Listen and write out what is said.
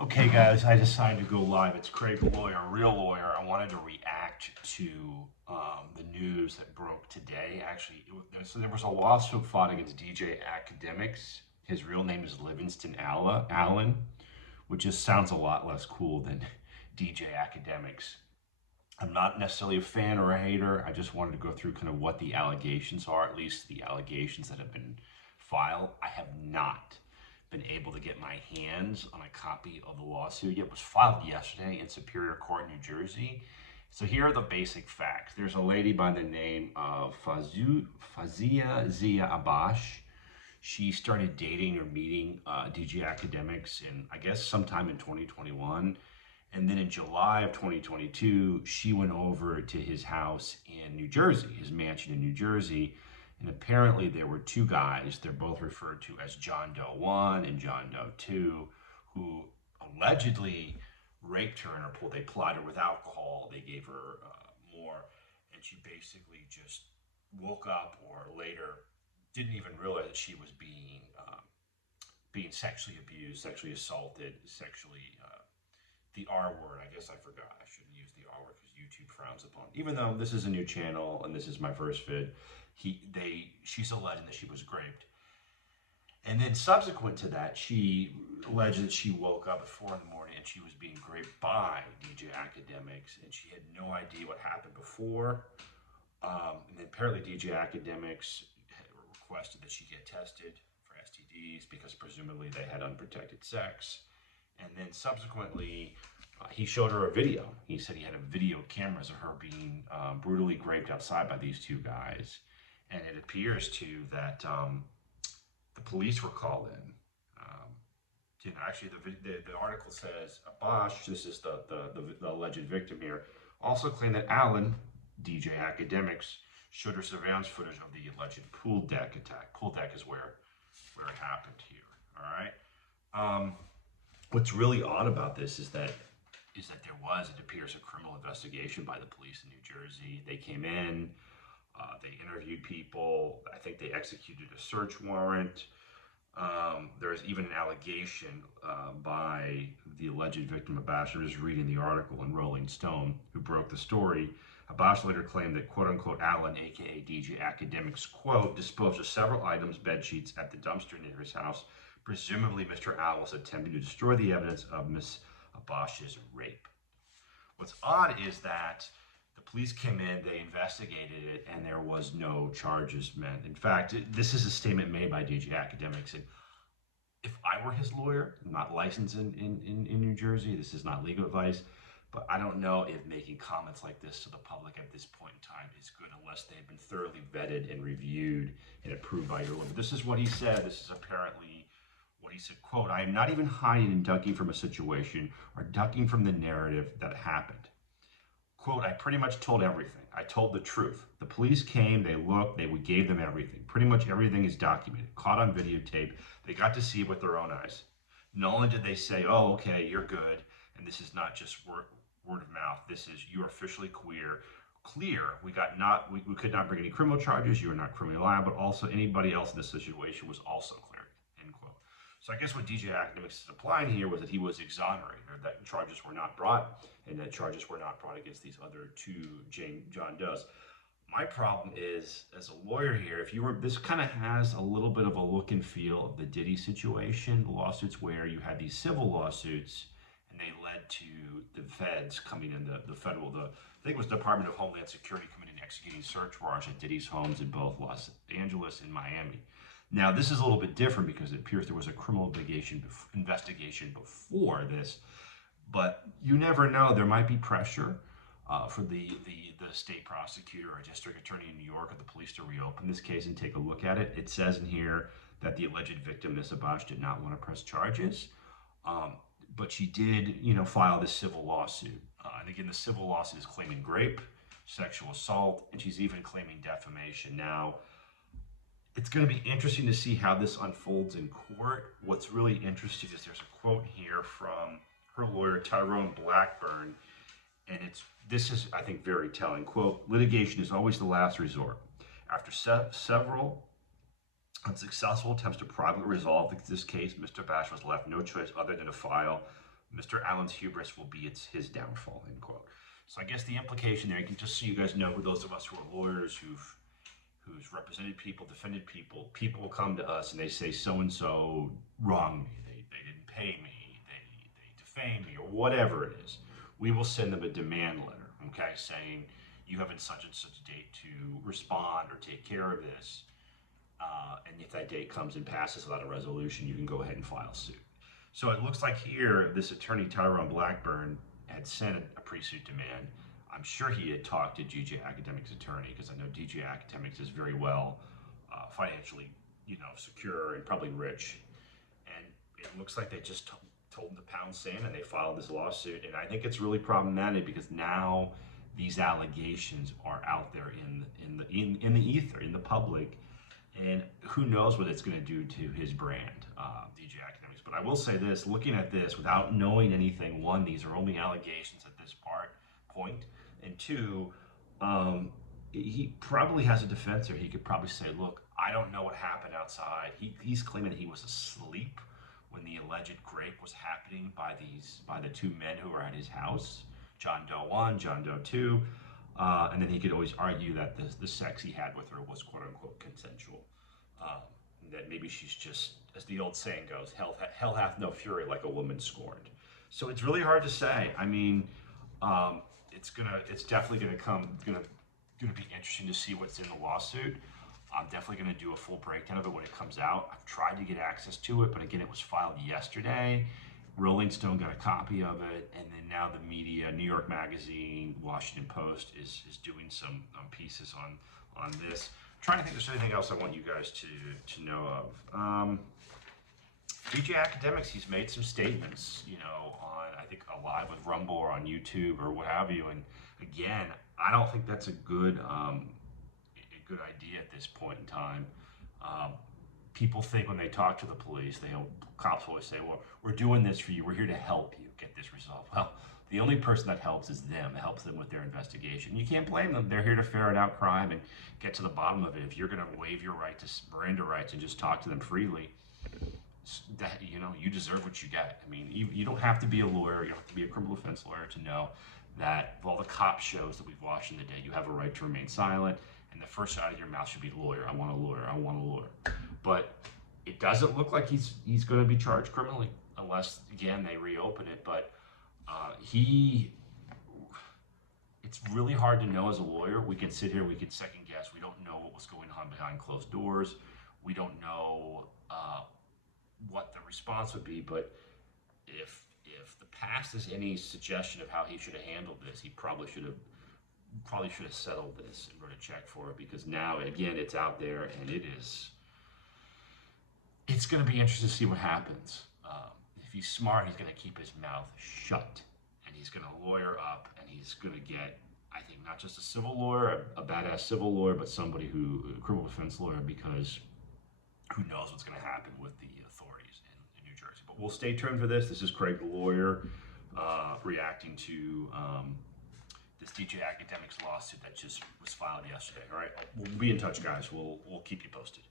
Okay, guys, I decided to go live. It's Craig, a lawyer, a real lawyer. I wanted to react to the news that broke today. Actually, so there was a lawsuit fought against DJ Academics. His real name is Livingston Allen, which just sounds a lot less cool than DJ Academics. I'm not necessarily a fan or a hater. I just wanted to go through kind of what the allegations are, at least the allegations that have been filed. I have not been able to get my hands on a copy of the lawsuit. It was filed yesterday in Superior Court, New Jersey. So here are the basic facts. There's a lady by the name of Fazia Zia Abash. She started dating or meeting DJ Academics in, I guess, sometime in 2021. And then in July of 2022, she went over to his house in New Jersey, his mansion in New Jersey. And apparently there were two guys, they're both referred to as John Doe 1 and John Doe 2, who allegedly raped her in her pool. They plied her with alcohol, they gave her more, and she basically just woke up or later didn't even realize that she was being sexually abused, sexually assaulted, sexually the R word. I guess I forgot. I shouldn't use the R word because YouTube frowns upon it. Even though this is a new channel and this is my first vid, she's alleging that she was raped. And then subsequent to that, she alleged that she woke up at 4 in the morning and she was being raped by DJ Academics, and she had no idea what happened before. And then apparently DJ Academics requested that she get tested for STDs because presumably they had unprotected sex. And then subsequently, he showed her a video. He said he had a video cameras of her being brutally raped outside by these two guys. And it appears to that the police were called in. Actually, the article says Bosch, this is the alleged victim here, also claimed that Allen, DJ Academics, showed her surveillance footage of the alleged pool deck attack. Pool deck is where it happened here. All right. What's really odd about this is that there was, it appears, a criminal investigation by the police in New Jersey. They came in, they interviewed people. I think they executed a search warrant. There's even an allegation by the alleged victim, Abash. I'm just reading the article in Rolling Stone, who broke the story. Abash later claimed that, quote-unquote, Allen, a.k.a. DJ Academics, quote, disposed of several items, bed sheets, at the dumpster near his house. Presumably, Mr. Allen was attempting to destroy the evidence of Miss Abash's rape. What's odd is that the police came in, they investigated it, and there was no charges meant. In fact, this is a statement made by DJ Academics. And if I were his lawyer, I'm not licensed in New Jersey, this is not legal advice, but I don't know if making comments like this to the public at this point in time is good unless they've been thoroughly vetted and reviewed and approved by your lawyer. This is what he said. This is apparently what he said, quote, I am not even hiding and ducking from a situation or ducking from the narrative that happened. Quote, I pretty much told everything. I told the truth. The police came, they looked, we gave them everything. Pretty much everything is documented, caught on videotape. They got to see it with their own eyes. Not only did they say, oh, okay, you're good, and this is not just word of mouth, this is, you're officially clear. We could not bring any criminal charges, you are not criminally liable, but also anybody else in this situation was also cleared, end quote. So I guess what DJ Academics is applying here was that he was exonerated, or that charges were not brought, and that charges were not brought against these other two John Does. My problem is, as a lawyer here, this kind of has a little bit of a look and feel of the Diddy situation, the lawsuits where you had these civil lawsuits, and they led to the feds coming in, I think it was the Department of Homeland Security coming in and executing search warrants at Diddy's homes in both Los Angeles and Miami. Now, this is a little bit different because it appears there was a criminal investigation before this, but you never know. There might be pressure for the state prosecutor or district attorney in New York or the police to reopen this case and take a look at it. It says in here that the alleged victim, Ms. Abash, did not want to press charges, but she did, file this civil lawsuit. And again, the civil lawsuit is claiming rape, sexual assault, and she's even claiming defamation. Now, it's going to be interesting to see how this unfolds in court. What's really interesting is there's a quote here from her lawyer, Tyrone Blackburn, and this is, I think, very telling. Quote, litigation is always the last resort. After several unsuccessful attempts to privately resolve this case, Mr. Bash was left no choice other than to file Mr. Allen's hubris will be his downfall, end quote. So I guess the implication there, just so you guys know, who those of us who are lawyers who's represented people, defended people, people will come to us and they say so-and-so wronged me, they didn't pay me, they defamed me, or whatever it is. We will send them a demand letter, okay, saying you have in such and such a date to respond or take care of this. And if that date comes and passes without a resolution, you can go ahead and file suit. So it looks like here, this attorney Tyrone Blackburn had sent a pre-suit demand. I'm sure he had talked to DJ AKADEMIKS' attorney, because I know DJ AKADEMIKS is very well financially, secure and probably rich. And it looks like they just told him to pound sand, and they filed this lawsuit. And I think it's really problematic because now these allegations are out there in the ether, in the public, and who knows what it's going to do to his brand, DJ AKADEMIKS. But I will say this, looking at this without knowing anything, one, these are only allegations at this point, and two, he probably has a defense here. He could probably say, look, I don't know what happened outside. He's claiming that he was asleep when the alleged rape was happening by the two men who were at his house, John Doe 1, John Doe 2. And then he could always argue that the sex he had with her was quote unquote consensual. That maybe she's just, as the old saying goes, hell hath no fury like a woman scorned. So it's really hard to say. I mean, it's definitely gonna be interesting to see what's in the lawsuit. I'm definitely gonna do a full breakdown of it when it comes out. I've tried to get access to it, but again, it was filed yesterday. Rolling Stone got a copy of it, and then now the media, New York Magazine, Washington Post is doing some pieces on this. I'm trying to think if there's anything else I want you guys to know of. DJ AKADEMIKS, he's made some statements, on, I think, a live with Rumble or on YouTube or what have you. And again, I don't think that's a good idea at this point in time. People think when they talk to the police, cops always say, well, we're doing this for you. We're here to help you get this resolved. Well, the only person that helps is them. It helps them with their investigation. You can't blame them. They're here to ferret out crime and get to the bottom of it. If you're going to waive your right to Miranda rights and just talk to them freely, that you deserve what you get. I mean, you don't have to be a lawyer. You don't have to be a criminal defense lawyer to know that of all the cop shows that we've watched in the day, you have a right to remain silent. And the first out of your mouth should be lawyer. I want a lawyer. I want a lawyer. But it doesn't look like he's going to be charged criminally unless, again, they reopen it. But it's really hard to know as a lawyer. We can sit here, we can second guess. We don't know what was going on behind closed doors. We don't know what the response would be. But if the past is any suggestion of how he should have handled this, he probably should have settled this and wrote a check for it, because now, again, it's out there, and it's going to be interesting to see what happens. If he's smart, he's going to keep his mouth shut, and he's going to lawyer up, and he's going to get, I think, not just a civil lawyer, a badass civil lawyer, but somebody a criminal defense lawyer, because who knows what's going to happen with the authorities in New Jersey. But we'll stay tuned for this. This is Craig the lawyer reacting to this DJ AKADEMIKS lawsuit that just was filed yesterday. All right, we'll be in touch, guys. We'll keep you posted.